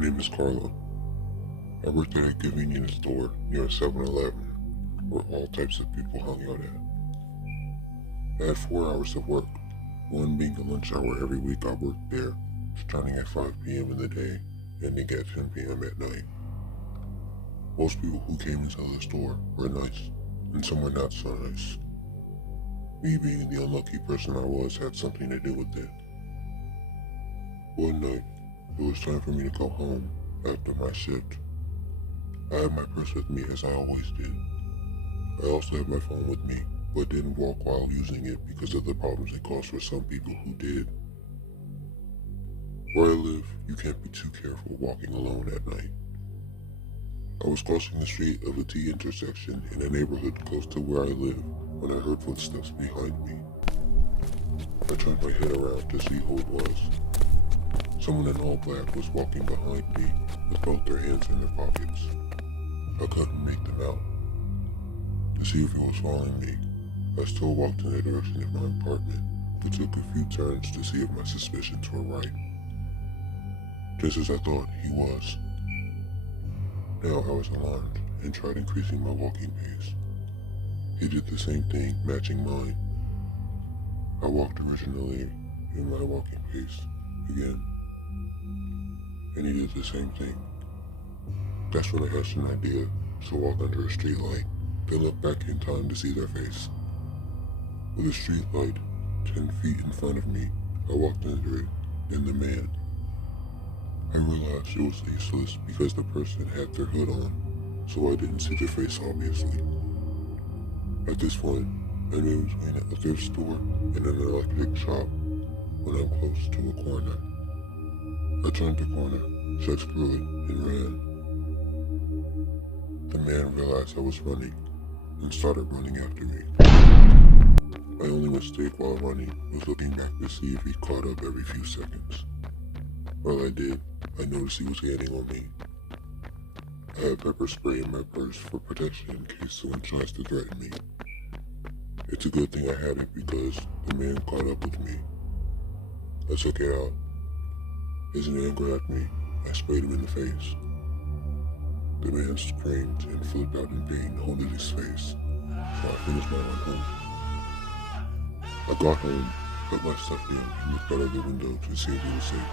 name is Carlo. I worked at a convenience store near a 7-Eleven where all types of people hung out at. I had 4 hours of work, one being a lunch hour every week I worked there, starting at 5 p.m. in the day, ending at 10 p.m. at night. Most people who came into the store were nice, and some were not so nice. Me being the unlucky person I was had something to do with it. One night, it was time for me to go home after my shift. I had my purse with me as I always did. I also had my phone with me, but didn't walk while using it because of the problems it caused for some people who did. Where I live, you can't be too careful walking alone at night. I was crossing the street of a T intersection in a neighborhood close to where I live when I heard footsteps behind me. I turned my head around to see who it was. Someone in all black was walking behind me with both their hands in their pockets. I couldn't make them out. To see if he was following me, I still walked in the direction of my apartment, but took a few turns to see if my suspicions were right. Just as I thought he was. Now I was alarmed and tried increasing my walking pace. He did the same thing, matching mine. I walked originally in my walking pace again, and he did the same thing. That's when I hatched an idea to walk under a street light, then look back in time to see their face. With a street light 10 feet in front of me, I walked under it, and the man. I realized it was useless because the person had their hood on, so I didn't see their face obviously. At this point, I knew between a thrift store and an electric shop when I'm close to a corner. I turned the corner, said screw it, and ran. The man realized I was running and started running after me. My only mistake while running was looking back to see if he caught up every few seconds. While I did, I noticed he was gaining on me. I had pepper spray in my purse for protection in case someone tries to threaten me. It's a good thing I had it because the man caught up with me. I took it out. As the man grabbed me, I sprayed him in the face. The man screamed and flipped out in pain, holding his face, so I finished my run home. I got home, put my stuff in, and looked out of the window to see if he was safe.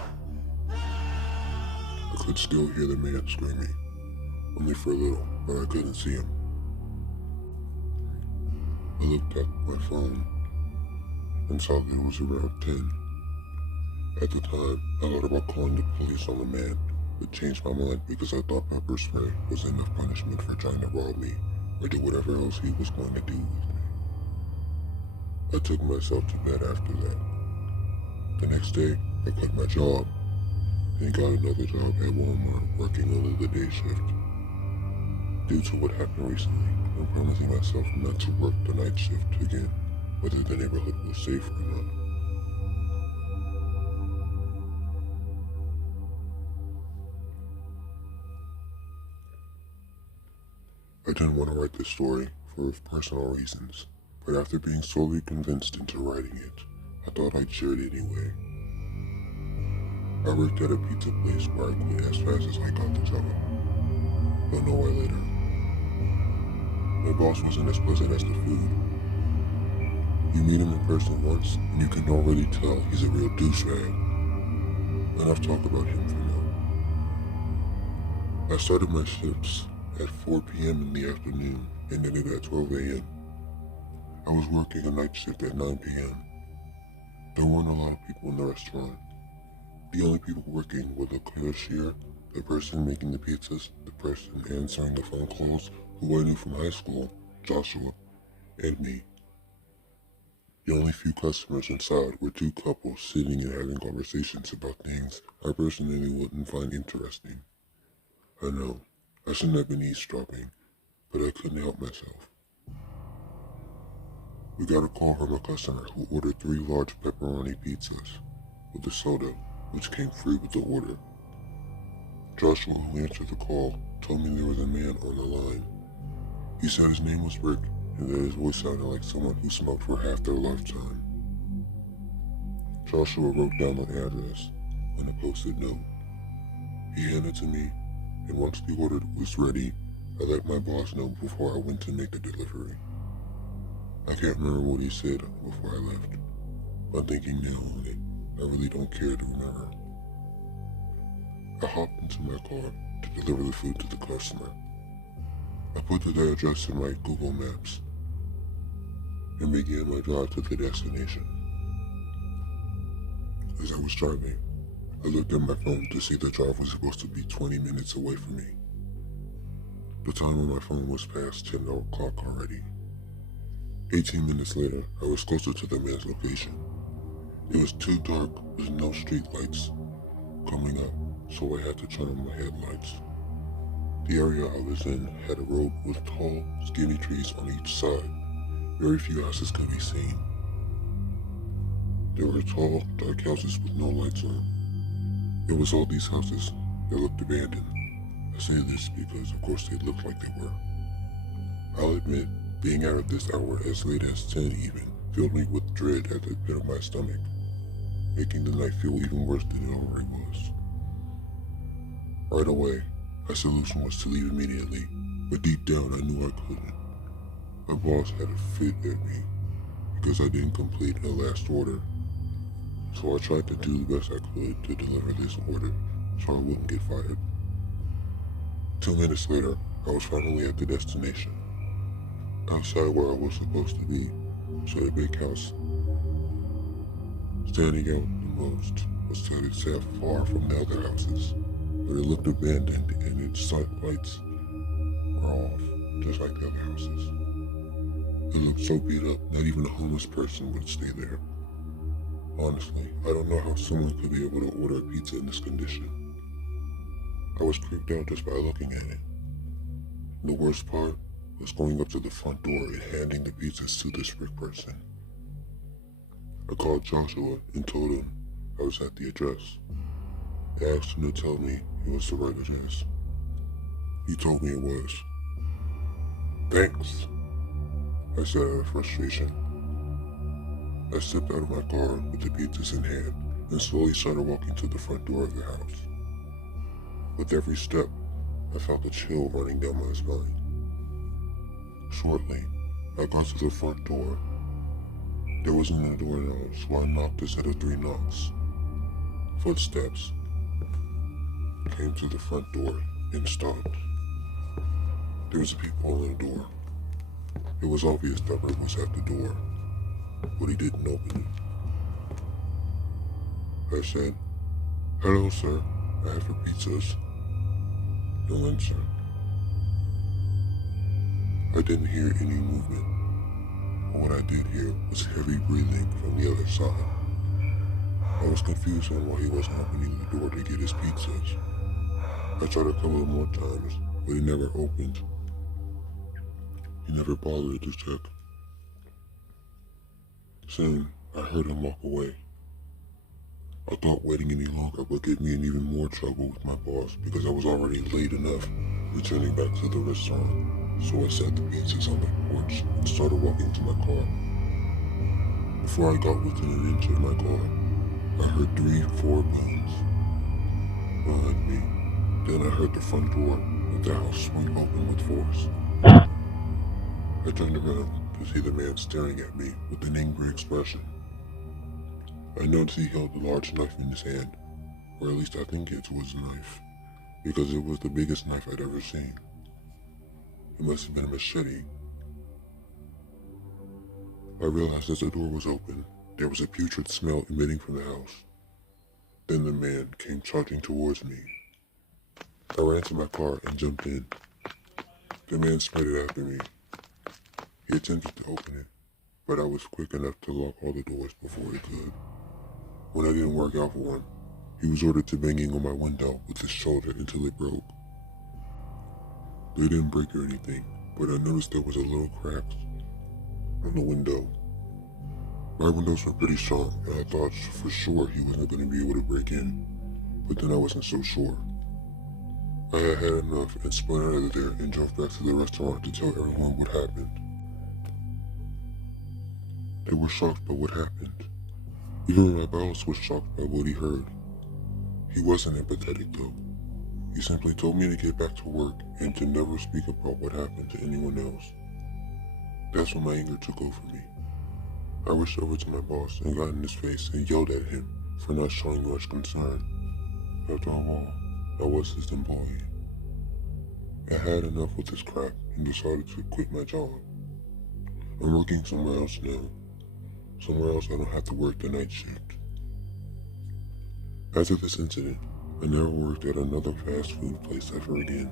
I could still hear the man screaming, only for a little, but I couldn't see him. I looked at my phone and saw that it was around 10. At the time, I thought about calling the police on the man, but changed my mind because I thought pepper spray was enough punishment for trying to rob me or do whatever else he was going to do with me. I took myself to bed after that. The next day, I quit my job and got another job at Walmart working only the day shift. Due to what happened recently, I'm promising myself not to work the night shift again, whether the neighborhood was safe or not. I didn't want to write this story for personal reasons, but after being slowly convinced into writing it, I thought I'd share it anyway. I worked at a pizza place where I quit as fast as I got the job. You'll know why later. My boss wasn't as pleasant as the food. You meet him in person once, and you can already tell he's a real douchebag. Enough talk about him for now. I started my shifts at 4 p.m. in the afternoon and ended at 12 a.m. I was working a night shift at 9 p.m. There weren't a lot of people in the restaurant. The only people working were the cashier, the person making the pizzas, the person answering the phone calls, who I knew from high school, Joshua, and me. The only few customers inside were 2 couples sitting and having conversations about things I personally wouldn't find interesting. I know, I shouldn't have been eavesdropping, but I couldn't help myself. We got a call from a customer who ordered 3 large pepperoni pizzas with a soda, which came free with the order. Joshua, who answered the call, told me there was a man on the line. He said his name was Rick and that his voice sounded like someone who smoked for half their lifetime. Joshua wrote down the address on a post-it note. He handed it to me, and once the order was ready, I let my boss know before I went to make the delivery. I can't remember what he said before I left, but thinking now on it, I really don't care to remember. I hopped into my car to deliver the food to the customer. I put the address in my Google Maps and began my drive to the destination. As I was driving, I looked at my phone to see the drive was supposed to be 20 minutes away from me. The time on my phone was past 10 o'clock already. 18 minutes later, I was closer to the man's location. It was too dark with no street lights coming up, so I had to turn on my headlights. The area I was in had a road with tall, skinny trees on each side. Very few houses could be seen. There were tall, dark houses with no lights on. It was all these houses that looked abandoned. I say this because of course they looked like they were. I'll admit, being out at this hour as late as 10 even filled me with dread at the pit of my stomach, making the night feel even worse than it already was. Right away, my solution was to leave immediately, but deep down I knew I couldn't. My boss had a fit at me because I didn't complete a last order, so I tried to do the best I could to deliver this order so I wouldn't get fired. 2 minutes later, I was finally at the destination. Outside where I was supposed to be, so a big house. Standing out the most was that it sat far from the other houses, but it looked abandoned and its side lights were off, just like the other houses. It looked so beat up, not even a homeless person would stay there. Honestly, I don't know how someone could be able to order a pizza in this condition. I was creeped out just by looking at it. The worst part was going up to the front door and handing the pizzas to this rich person. I called Joshua and told him I was at the address. I asked him to tell me it was the right address. He told me it was. Thanks, I said out of frustration. I stepped out of my car with the pizzas in hand and slowly started walking to the front door of the house. With every step, I felt a chill running down my spine. Shortly, I got to the front door. There wasn't a doorknob, so I knocked a set of 3 knocks. Footsteps came to the front door and stopped. There was a peephole in the door. It was obvious that Rick was at the door, but he didn't open it. I said, "Hello, sir. I have your pizzas." No answer. I didn't hear any movement, but what I did hear was heavy breathing from the other side. I was confused on why he wasn't opening the door to get his pizzas. I tried a couple more times, but he never opened. He never bothered to check. Soon, I heard him walk away. I thought waiting any longer would get me in even more trouble with my boss because I was already late enough returning back to the restaurant, so I set the pizzas on the porch and started walking to my car. Before I got within an inch of my car, I heard 3-4 booms behind me. Then I heard the front door of the house swing open with force. I turned around to see the man staring at me with an angry expression. I noticed he held a large knife in his hand, or at least I think it was a knife, because it was the biggest knife I'd ever seen. It must have been a machete. I realized as the door was open, there was a putrid smell emitting from the house. Then the man came charging towards me. I ran to my car and jumped in. The man sprinted after me. He attempted to open it, but I was quick enough to lock all the doors before he could. When I didn't work out for him, he resorted to banging on my window with his shoulder until it broke. They didn't break or anything, but I noticed there was a little crack on the window. My windows were pretty strong, and I thought for sure he wasn't going to be able to break in, but then I wasn't so sure. I had had enough and spun out of there and drove back to the restaurant to tell everyone what happened. They were shocked by what happened. Even my boss was shocked by what he heard. He wasn't empathetic though. He simply told me to get back to work and to never speak about what happened to anyone else. That's when my anger took over me. I rushed over to my boss and got in his face and yelled at him for not showing much concern. After all, I was his employee. I had enough with this crap and decided to quit my job. I'm working somewhere else now. Somewhere else I don't have to work the night shift. After this incident, I never worked at another fast food place ever again.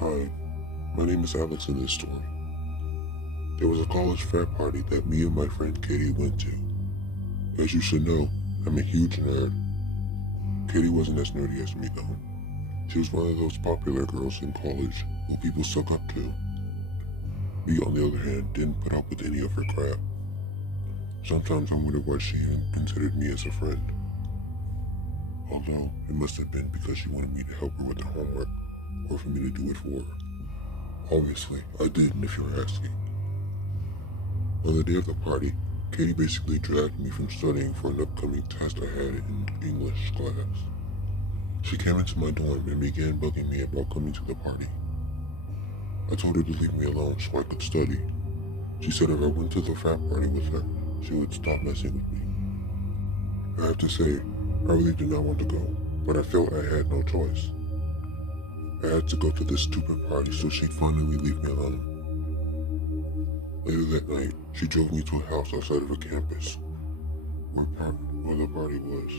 Hi, my name is Alex in this story. There was a college frat party that me and my friend Katie went to. As you should know, I'm a huge nerd. Katie wasn't as nerdy as me though. She was one of those popular girls in college who people suck up to. Me, on the other hand, didn't put up with any of her crap. Sometimes I wonder why she even considered me as a friend. Although, it must have been because she wanted me to help her with her homework, or for me to do it for her. Obviously, I didn't if you're asking. On the day of the party, Katie basically dragged me from studying for an upcoming test I had in English class. She came into my dorm and began bugging me about coming to the party. I told her to leave me alone so I could study. She said if I went to the frat party with her, she would stop messing with me. I have to say, I really did not want to go, but I felt I had no choice. I had to go to this stupid party so she'd finally leave me alone. Later that night, she drove me to a house outside of the campus, where the party was.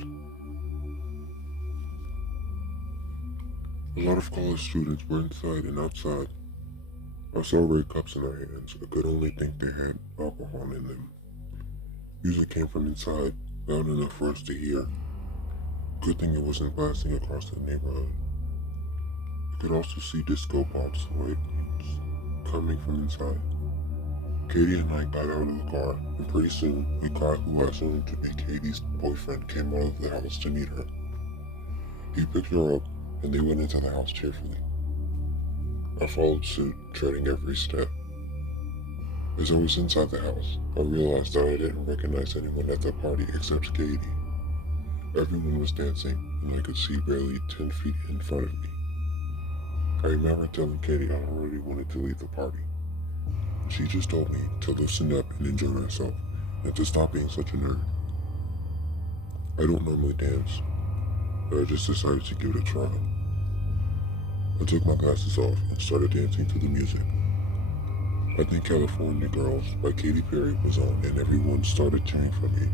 A lot of college students were inside and outside. I saw red cups in their hands. I could only think they had alcohol in them. Music came from inside, loud enough for us to hear. Good thing it wasn't blasting across the neighborhood. I could also see disco balls lights coming from inside. Katie and I got out of the car, and pretty soon, a guy who I assumed to be Katie's boyfriend came out of the house to meet her. He picked her up, and they went into the house cheerfully. I followed suit, treading every step. As I was inside the house, I realized that I didn't recognize anyone at the party except Katie. Everyone was dancing, and I could see barely 10 feet in front of me. I remember telling Katie I already wanted to leave the party. She just told me to loosen up and enjoy myself, and to stop being such a nerd. I don't normally dance, but I just decided to give it a try. I took my glasses off and started dancing to the music. I Think California Girls by Katy Perry was on, and everyone started cheering for me.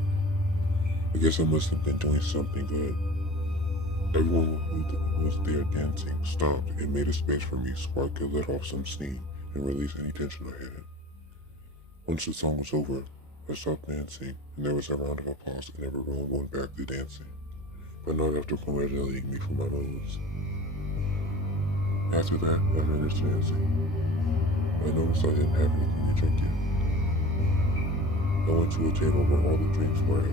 I guess I must have been doing something good. Everyone who was there dancing stopped and made a space for me so I could let off some steam and release any tension I had. Once the song was over, I stopped dancing, and there was a round of applause and everyone went back to dancing, but not after congratulating me for my moves. After that, I finished dancing. I noticed I didn't have anything to drink yet. I went to a table where all the drinks were at.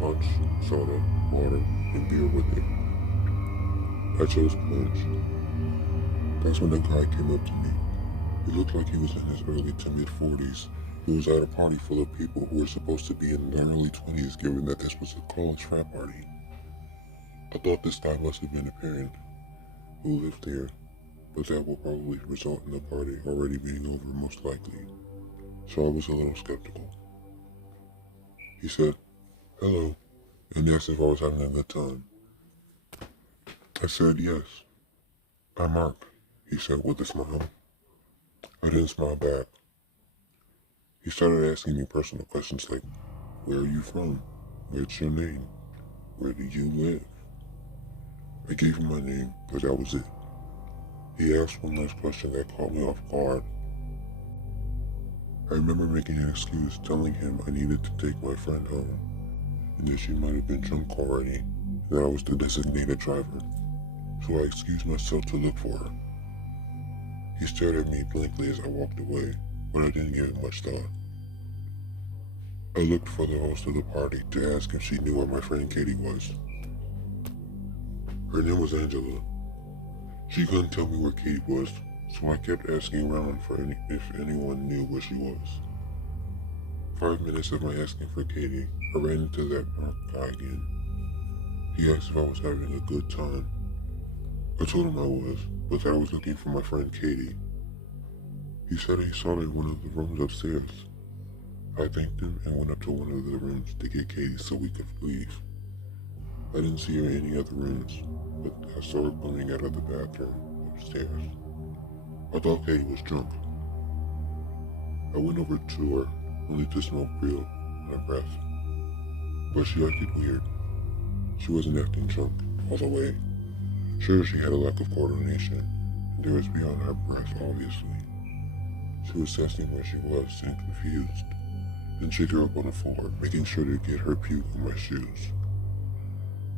Punch, soda, water, and beer were there. I chose punch. That's when a guy came up to me. He looked like he was in his early to mid-40s. He was at a party full of people who were supposed to be in their early 20s, given that this was a college frat party. I thought this guy must have been a parent who lived there, but that will probably result in the party already being over most likely, so I was a little skeptical. He said, "Hello," and asked if I was having a good time. I said yes. "I'm Mark," he said with a smile. I didn't smile back. He started asking me personal questions like, "Where are you from? What's your name? Where do you live?" I gave him my name, but that was it. He asked one last question that caught me off guard. I remember making an excuse, telling him I needed to take my friend home, and that she might have been drunk already, and that I was the designated driver, so I excused myself to look for her. He stared at me blankly as I walked away, but I didn't give it much thought. I looked for the host of the party to ask if she knew where my friend Katie was. Her name was Angela. She couldn't tell me where Katie was, so I kept asking around if anyone knew where she was. 5 minutes of my asking for Katie, I ran into that Mark guy again. He asked if I was having a good time. I told him I was, but that I was looking for my friend Katie. He said he saw her in one of the rooms upstairs. I thanked him and went up to one of the rooms to get Katie so we could leave. I didn't see her in any other rooms, but I saw her coming out of the bathroom upstairs. I thought Katie was drunk. I went over to her, only to smell real on her breath. But she acted weird. She wasn't acting drunk all the way. Sure, she had a lack of coordination, and there was beyond her breath, obviously. She was testing where she was and confused. Then she threw up on the floor, making sure to get her puke on my shoes.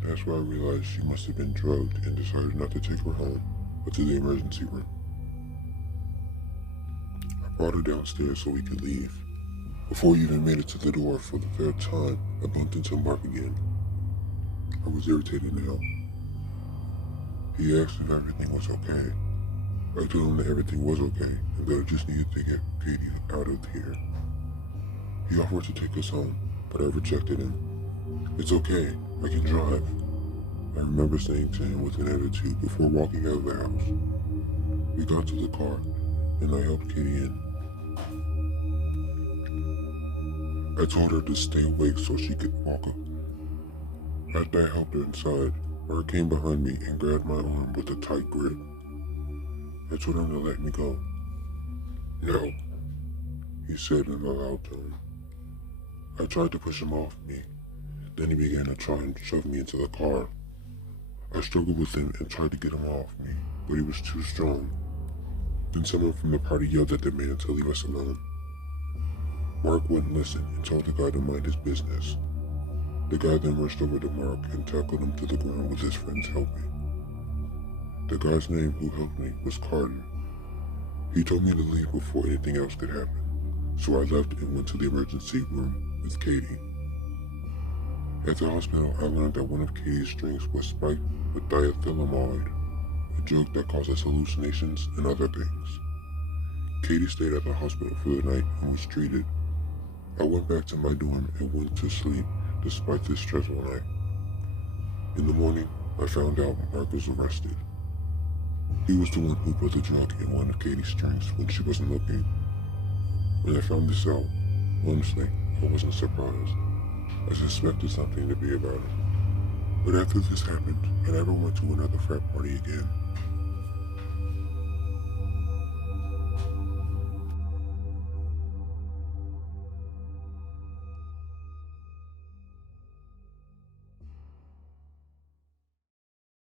That's why I realized she must have been drugged and decided not to take her home, but to the emergency room. I brought her downstairs so we could leave. Before we even made it to the door for the third time, I bumped into Mark again. I was irritated now. He asked if everything was okay. I told him that everything was okay and that I just needed to get Katie out of here. He offered to take us home, but I rejected him. It's okay, I can drive. I remember saying to him with an attitude before walking out of the house. We got to the car, and I helped Katie in. I told her to stay awake so she could walk up. After I helped her inside, Mark came behind me and grabbed my arm with a tight grip. I told him to let me go. No, he said in a loud tone. I tried to push him off me. Then he began to try and shove me into the car. I struggled with him and tried to get him off me, but he was too strong. Then someone from the party yelled at the man to leave us alone. Mark wouldn't listen and told the guy to mind his business. The guy then rushed over to Mark and tackled him to the ground with his friends helping. The guy's name who helped me was Carter. He told me to leave before anything else could happen, so I left and went to the emergency room with Katie. At the hospital, I learned that one of Katie's drinks was spiked with diethylamide, a drug that causes hallucinations and other things. Katie stayed at the hospital for the night and was treated. I went back to my dorm and went to sleep despite this stressful night. In the morning, I found out Mark was arrested. He was the one who put the drug in one of Katie's drinks when she wasn't looking. When I found this out, honestly, I wasn't surprised. I suspected something to be about it. But after this happened, I never went to another frat party again.